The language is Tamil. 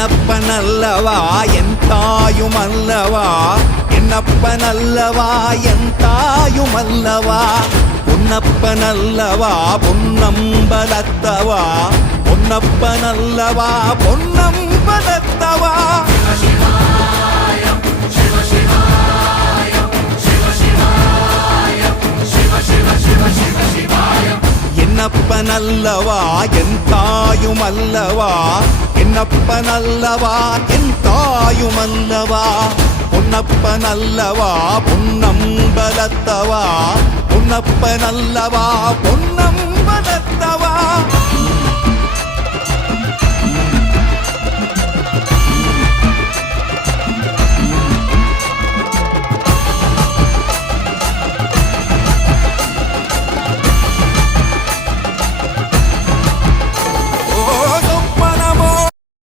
என்னப்பனல்லவா என் தாயுமல்லவா, என்னப்பனல்லவா என் தாயுமல்லவா, பொன்னப்பனல்லவா பொன்னம்பலத்தவா, பொன்னப்பனல்லவா பொன்னம்பலத்தவா. என்னப்பனல்லவா என் தாயுமல்லவா, என்னப்பனல்லவா என் தாயுமல்லவா, பொன்னப்பனல்லவா பொன்னம்பலத்தவா, பொன்னப்பனல்லவா பொன்னம்பலத்தவா.